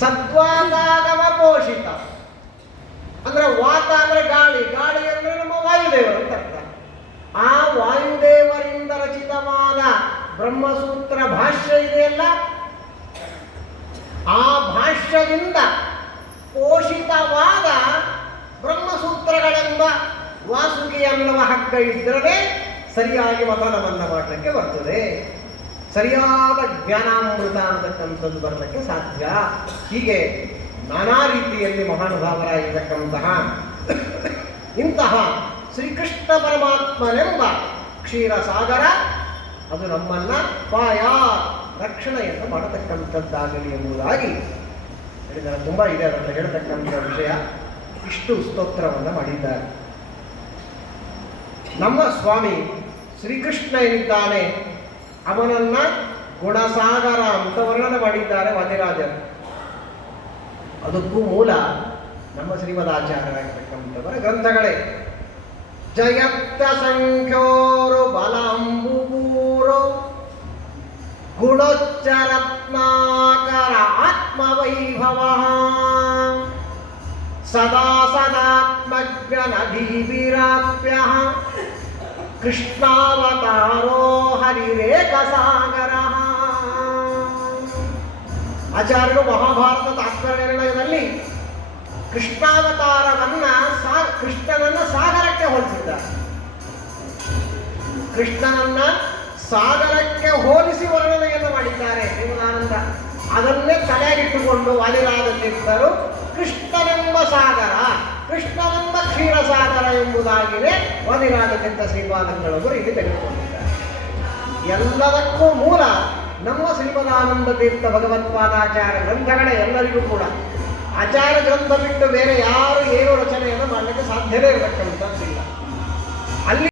ಸದ್ವಾತಾಗಮ ಪೋಷಿತ ಅಂದ್ರೆ ವಾತ ಅಂದ್ರೆ ಗಾಳಿ, ಗಾಳಿ ಅಂದ್ರೆ ನಮ್ಮ ವಾಯುದೇವರು ಅಂತ ಅರ್ಥ. ಆ ವಾಯುದೇವರಿಂದ ರಚಿತವಾದ ಬ್ರಹ್ಮಸೂತ್ರ ಭಾಷ್ಯ ಇದೆಯಲ್ಲ, ಆ ಭಾಷ್ಯದಿಂದ ಪೋಷಿತವಾದ ಬ್ರಹ್ಮಸೂತ್ರಗಳೆಂಬ ವಾಸುಕಿ ಅನ್ನುವ ಹಗ್ಗ ಇದ್ದರೆ ಸರಿಯಾಗಿ ಮತನವನ್ನು ಮಾಡಲಿಕ್ಕೆ ಬರ್ತದೆ, ಸರಿಯಾದ ಜ್ಞಾನಾಮೃತ ಅಂತಕ್ಕಂಥದ್ದು ಬರಲಿಕ್ಕೆ ಸಾಧ್ಯ. ಹೀಗೆ ನಾನಾ ರೀತಿಯಲ್ಲಿ ಮಹಾನುಭಾವರಾಗಿರ್ತಕ್ಕಂತಹ ಇಂತಹ ಶ್ರೀಕೃಷ್ಣ ಪರಮಾತ್ಮನೆಂಬ ಕ್ಷೀರಸಾಗರ ಅದು ನಮ್ಮನ್ನ ಪಾಯ ರಕ್ಷಣೆಯನ್ನು ಮಾಡತಕ್ಕಂಥದ್ದಾಗಲಿ ಎಂಬುದಾಗಿ ಹೇಳಿದ್ದಾರೆ. ತುಂಬ ಇದೆ ಅದನ್ನು ಹೇಳತಕ್ಕಂಥ ವಿಷಯ. ಇಷ್ಟು ಸ್ತೋತ್ರವನ್ನು ಮಾಡಿದ್ದಾರೆ. ನಮ್ಮ ಸ್ವಾಮಿ ಶ್ರೀಕೃಷ್ಣ ಏನಿದ್ದಾನೆ ಅವನನ್ನ ಗುಣಸಾಗರ ಅಂತ ವರ್ಣನೆ ಮಾಡಿದ್ದಾರೆ ವಾದಿರಾಜರು. ಅದಕ್ಕೂ ಮೂಲ ನಮ್ಮ ಶ್ರೀಮದಾಚಾರ್ಯರಾಗಿರ್ತಕ್ಕಂಥವರ ಗ್ರಂಥಗಳೇ. ಜಯತ್ಯ ಸಂಖ್ಯೋರು ಬಲಾಂಬೂರು ಗುಣೋಚ್ಚರತ್ನಾಕರ ಆತ್ಮವೈಭವ ಸದಾ ಸದಾತ್ಮಜ್ಞನಧೀವಿರಾಪ್ಯ ಕೃಷ್ಣಾವತಾರೋ ಹರಿರೇಕಸಾಗರ. ಆಚಾರ್ಯರು ಮಹಾಭಾರತ ತಾತ್ಪರ್ಯ ನಿರ್ಣಯದಲ್ಲಿ ಕೃಷ್ಣಾವತಾರವನ್ನ ಕೃಷ್ಣನನ್ನ ಸಾಗರಕ್ಕೆ ಹೋಲಿಸಿದ್ದಾರೆ. ಕೃಷ್ಣನನ್ನ ಸಾಗರಕ್ಕೆ ಹೋಲಿಸಿ ವರ್ಣನೆಯನ್ನು ಮಾಡಿದ್ದಾರೆ ಶ್ರೀಮದಾನಂದ. ಅದನ್ನೇ ತಲೆಗಿಟ್ಟುಕೊಂಡು ವಾದಿರಾಜ ತೀರ್ಥರು ಕೃಷ್ಣನೆಂಬ ಸಾಗರ, ಕೃಷ್ಣನೆಂಬ ಕ್ಷೀರಸಾಗರ ಎಂಬುದಾಗಿಯೇ ವಾದಿರಾಜ ತೀರ್ಥ ಶ್ರೀಪಾದಂಗಳವರು ಇಲ್ಲಿ ತೆಗೆದುಕೊಂಡಿದ್ದಾರೆ. ಎಲ್ಲದಕ್ಕೂ ಮೂಲ ನಮ್ಮ ಶ್ರೀಮದಾನಂದ ತೀರ್ಥ ಭಗವತ್ಪಾದಾಚಾರ್ಯ ಗ್ರಂಥಗಳೇ. ಎಲ್ಲರಿಗೂ ಕೂಡ ಆಚಾರ್ಯ ಗ್ರಂಥ ಬಿಟ್ಟು ಬೇರೆ ಯಾರು ಏನು ರಚನೆಯನ್ನು ಮಾಡಲಿಕ್ಕೆ ಸಾಧ್ಯವೇ ಇರತಕ್ಕಂಥದ್ದಿಲ್ಲ. ಅಲ್ಲಿ